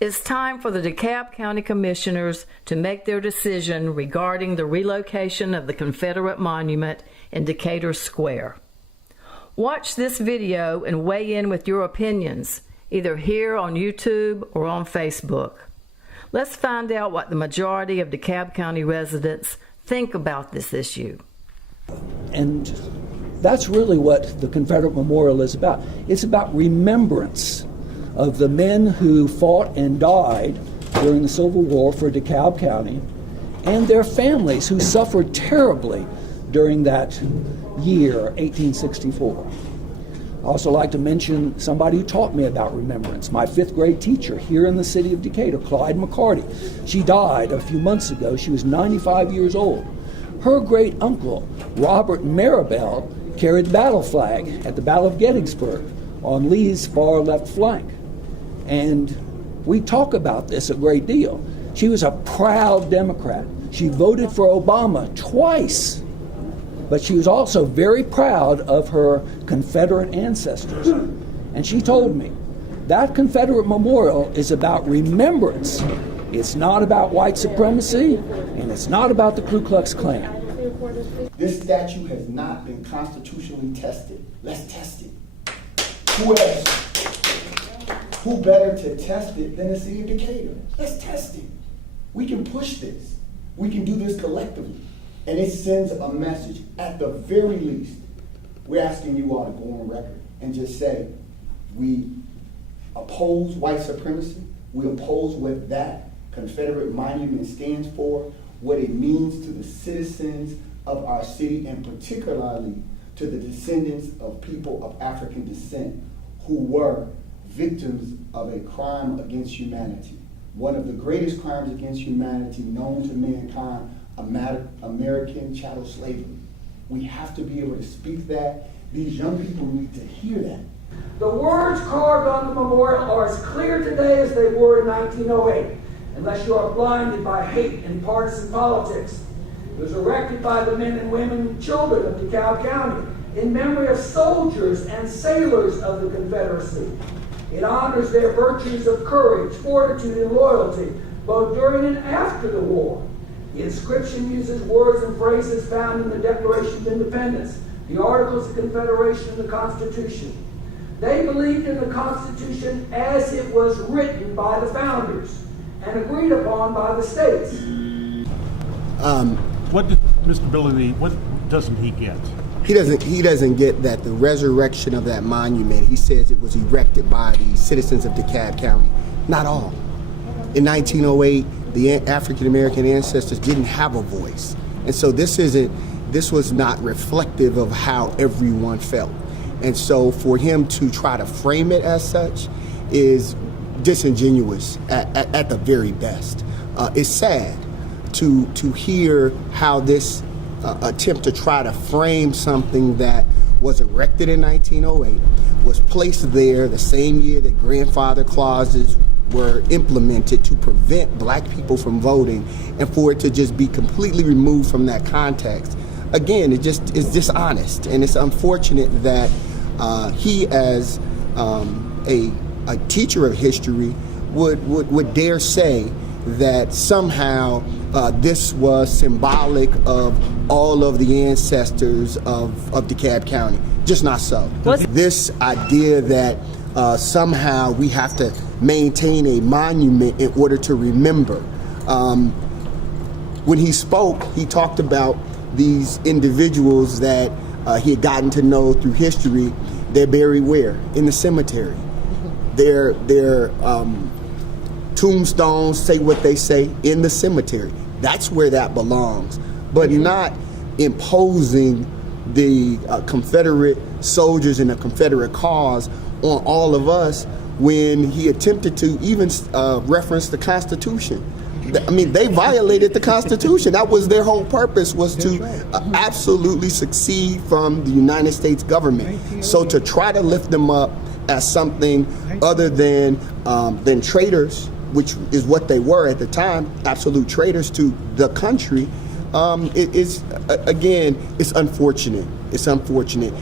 It's time for the DeKalb County Commissioners to make their decision regarding the relocation of the Confederate monument in Decatur Square. Watch this video and weigh in with your opinions, either here on YouTube or on Facebook. Let's find out what the majority of DeKalb County residents think about this issue. And that's really what the Confederate Memorial is about. It's about remembrance of the men who fought and died during the Civil War for DeKalb County and their families who suffered terribly during that year, 1864. I also like to mention somebody who taught me about remembrance, my fifth grade teacher here in the city of Decatur, Clyde McCarty. She died a few months ago. She was 95 years old. Her great uncle, Robert Maribel, carried the battle flag at the Battle of Gettysburg on Lee's far left flank. And we talk about this a great deal. She was a proud Democrat. She voted for Obama twice, but she was also very proud of her Confederate ancestors. And she told me that Confederate memorial is about remembrance. It's not about white supremacy, and it's not about the Ku Klux Klan. This statue has not been constitutionally tested. Let's test it. Who better to test it than the city of Decatur? Let's test it. We can push this. We can do this collectively. And it sends a message. At the very least, we're asking you all to go on record and just say, we oppose white supremacy. We oppose what that Confederate monument stands for, what it means to the citizens of our city, and particularly to the descendants of people of African descent who were victims of a crime against humanity. One of the greatest crimes against humanity known to mankind, American chattel slavery. We have to be able to speak that. These young people need to hear that. The words carved on the memorial are as clear today as they were in 1908, unless you are blinded by hate and partisan politics. It was erected by the men and women and children of DeKalb County in memory of soldiers and sailors of the Confederacy. It honors their virtues of courage, fortitude, and loyalty, both during and after the war. The inscription uses words and phrases found in the Declaration of Independence, the Articles of Confederation, and the Constitution. They believed in the Constitution as it was written by the founders and agreed upon by the states. What does Mr. Billingsley, what doesn't he get? He doesn't get that the resurrection of that monument, he says it was erected by the citizens of DeKalb County. Not all. In 1908, the African American ancestors didn't have a voice. And so this was not reflective of how everyone felt. And so for him to try to frame it as such is disingenuous at the very best. It's sad to hear how this attempt to try to frame something that was erected in 1908, was placed there the same year that grandfather clauses were implemented to prevent black people from voting, and for it to just be completely removed from that context. Again, it just is dishonest, and it's unfortunate that he, as a teacher of history, would dare say that somehow this was symbolic of all of the ancestors of DeKalb County. Just not so. This idea that somehow we have to maintain a monument in order to remember. When he spoke, he talked about these individuals that he had gotten to know through history. They're buried where? In the cemetery. Their tombstones say what they say in the cemetery. That's where that belongs, but not imposing the Confederate soldiers and the Confederate cause on all of us when he attempted to even reference the Constitution. I mean, they violated the Constitution. That was their whole purpose, was to absolutely succeed from the United States government. So to try to lift them up as something other than traitors, which is what they were at the time, absolute traitors to the country, it is, again, it's unfortunate. It's unfortunate.